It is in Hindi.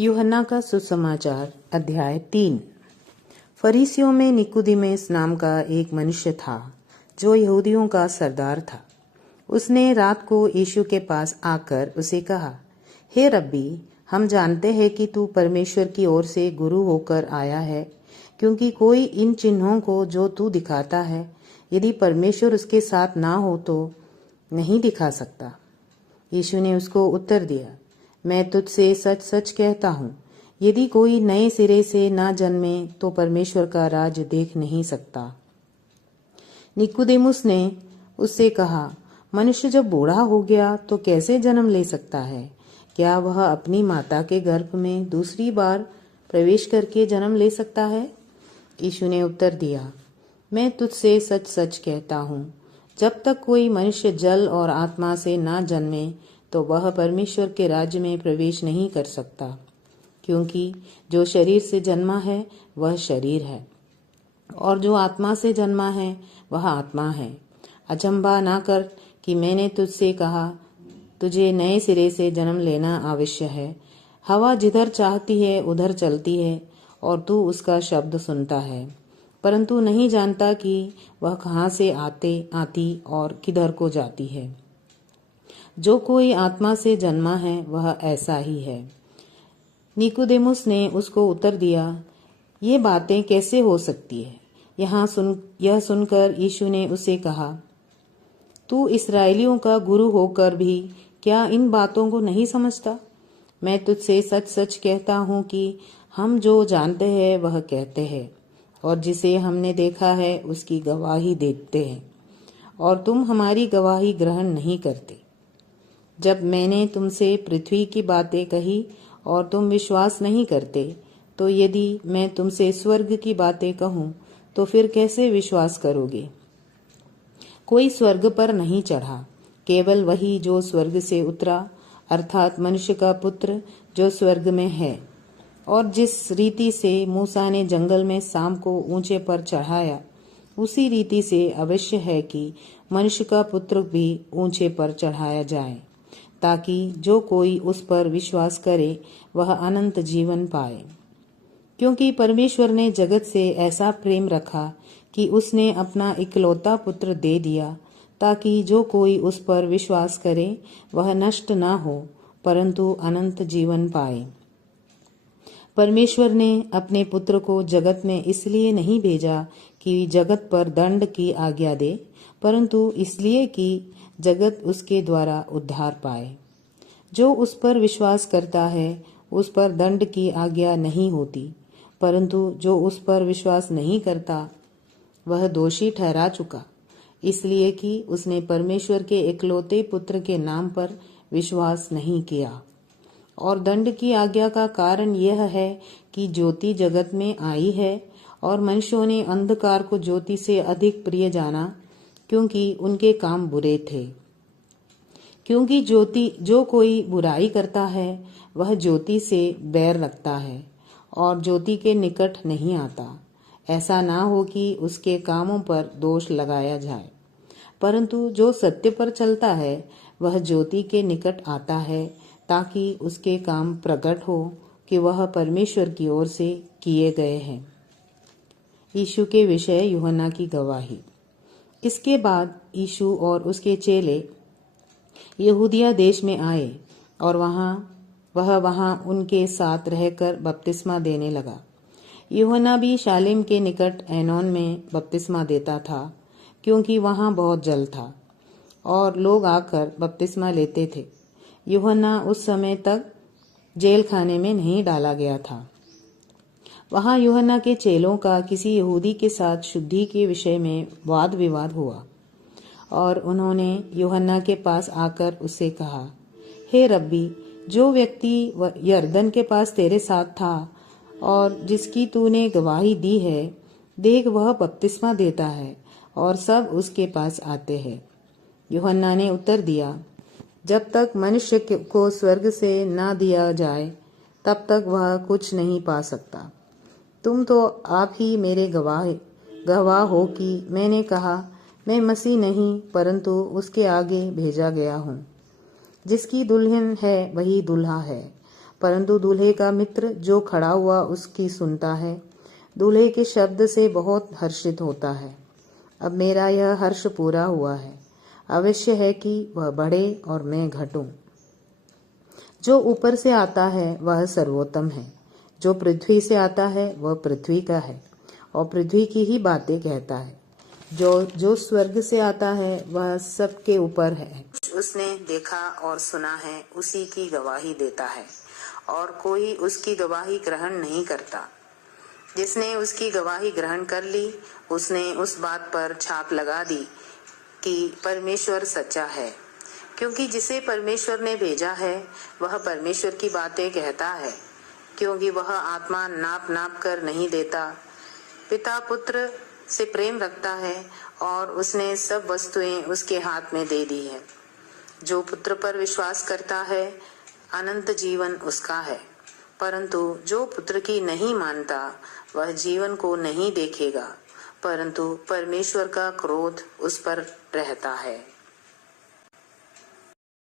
यूहन्ना का सुसमाचार अध्याय 3। फरीसियों में निकुदिमेस नाम का एक मनुष्य था जो यहूदियों का सरदार था। उसने रात को यीशु के पास आकर उसे कहा, हे रब्बी, हम जानते हैं कि तू परमेश्वर की ओर से गुरु होकर आया है, क्योंकि कोई इन चिन्हों को जो तू दिखाता है, यदि परमेश्वर उसके साथ ना हो तो नहीं दिखा सकता। यीशु ने उसको उत्तर दिया, मैं तुझसे सच सच कहता हूँ, यदि कोई नए सिरे से ना जन्मे तो परमेश्वर का राज देख नहीं सकता। निकुदेमुस ने उससे कहा, मनुष्य जब बूढ़ा हो गया तो कैसे जन्म ले सकता है? क्या वह अपनी माता के गर्भ में दूसरी बार प्रवेश करके जन्म ले सकता है? यीशु ने उत्तर दिया, मैं तुझसे सच सच कहता हूँ, जब तक कोई मनुष्य जल और आत्मा से ना जन्मे तो वह परमेश्वर के राज्य में प्रवेश नहीं कर सकता। क्योंकि जो शरीर से जन्मा है वह शरीर है, और जो आत्मा से जन्मा है वह आत्मा है। अचंभा ना कर कि मैंने तुझसे कहा, तुझे नए सिरे से जन्म लेना आवश्य है। हवा जिधर चाहती है उधर चलती है, और तू उसका शब्द सुनता है, परंतु नहीं जानता कि वह कहाँ से आती और किधर को जाती है। जो कोई आत्मा से जन्मा है वह ऐसा ही है। निकुदेमुस ने उसको उत्तर दिया, ये बातें कैसे हो सकती है? यह सुनकर यीशु ने उसे कहा, तू इस्राएलियों का गुरु होकर भी क्या इन बातों को नहीं समझता? मैं तुझसे सच सच कहता हूँ कि हम जो जानते हैं वह कहते हैं, और जिसे हमने देखा है उसकी गवाही देते हैं, और तुम हमारी गवाही ग्रहण नहीं करते। जब मैंने तुमसे पृथ्वी की बातें कही और तुम विश्वास नहीं करते, तो यदि मैं तुमसे स्वर्ग की बातें कहूँ तो फिर कैसे विश्वास करोगे? कोई स्वर्ग पर नहीं चढ़ा, केवल वही जो स्वर्ग से उतरा, अर्थात मनुष्य का पुत्र जो स्वर्ग में है। और जिस रीति से मूसा ने जंगल में सांप को ऊंचे पर चढ़ाया, उसी रीति से अवश्य है कि मनुष्य का पुत्र भी ऊंचे पर चढ़ाया जाए, ताकि जो कोई उस पर विश्वास करे वह अनंत जीवन पाए। क्योंकि परमेश्वर ने जगत से ऐसा प्रेम रखा कि उसने अपना इकलौता पुत्र दे दिया, ताकि जो कोई उस पर विश्वास करे वह नष्ट ना हो, परंतु अनंत जीवन पाए। परमेश्वर ने अपने पुत्र को जगत में इसलिए नहीं भेजा कि जगत पर दंड की आज्ञा दे, परंतु इसलिए कि जगत उसके द्वारा उद्धार पाए। जो उस पर विश्वास करता है उस पर दंड की आज्ञा नहीं होती, परंतु जो उस पर विश्वास नहीं करता वह दोषी ठहरा चुका, इसलिए कि उसने परमेश्वर के इकलौते पुत्र के नाम पर विश्वास नहीं किया। और दंड की आज्ञा का कारण यह है कि ज्योति जगत में आई है, और मनुष्यों ने अंधकार को ज्योति से अधिक प्रिय जाना, क्योंकि उनके काम बुरे थे। क्योंकि जो कोई बुराई करता है वह ज्योति से बैर रखता है और ज्योति के निकट नहीं आता, ऐसा ना हो कि उसके कामों पर दोष लगाया जाए। परंतु जो सत्य पर चलता है वह ज्योति के निकट आता है, ताकि उसके काम प्रकट हो कि वह परमेश्वर की ओर से किए गए हैं। यीशु के विषय यूहन्ना की गवाही। इसके बाद यीशु और उसके चेले यहूदिया देश में आए, और वहाँ उनके साथ रहकर बपतिस्मा देने लगा। यूहन्ना भी शालेम के निकट ऐनोन में बपतिस्मा देता था, क्योंकि वहाँ बहुत जल था, और लोग आकर बपतिस्मा लेते थे। यूहन्ना उस समय तक जेल खाने में नहीं डाला गया था। वहाँ यूहन्ना के चेलों का किसी यहूदी के साथ शुद्धि के विषय में वाद विवाद हुआ, और उन्होंने यूहन्ना के पास आकर उससे कहा, हे रब्बी, जो व्यक्ति यरदन के पास तेरे साथ था और जिसकी तूने गवाही दी है, देख वह बपतिस्मा देता है और सब उसके पास आते हैं। यूहन्ना ने उत्तर दिया, जब तक मनुष्य को स्वर्ग से ना दिया जाए तब तक वह कुछ नहीं पा सकता। तुम तो आप ही मेरे गवाह हो कि मैंने कहा, मैं मसीह नहीं परंतु उसके आगे भेजा गया हूँ। जिसकी दुल्हन है वही दूल्हा है। परंतु दूल्हे का मित्र जो खड़ा हुआ उसकी सुनता है, दूल्हे के शब्द से बहुत हर्षित होता है। अब मेरा यह हर्ष पूरा हुआ है, अवश्य है कि वह बढ़े और मैं घटूं। जो ऊपर से आता है वह सर्वोत्तम है, जो पृथ्वी से आता है वह पृथ्वी का है और पृथ्वी की ही बातें कहता है। जो स्वर्ग से आता है वह सबके ऊपर है, उसने देखा और सुना है उसी की गवाही देता है और कोई उसकी गवाही ग्रहण नहीं करता। जिसने उसकी गवाही ग्रहण कर ली उसने उस बात पर छाप लगा दी कि परमेश्वर सच्चा है, क्योंकि जिसे परमेश्वर ने भेजा है वह परमेश्वर की बातें कहता है, क्योंकि वह आत्मा नाप नाप कर नहीं देता। पिता पुत्र से प्रेम रखता है और उसने सब वस्तुएं उसके हाथ में दे दी है। जो पुत्र पर विश्वास करता है अनंत जीवन उसका है, परंतु जो पुत्र की नहीं मानता वह जीवन को नहीं देखेगा, परंतु परमेश्वर का क्रोध उस पर रहता है।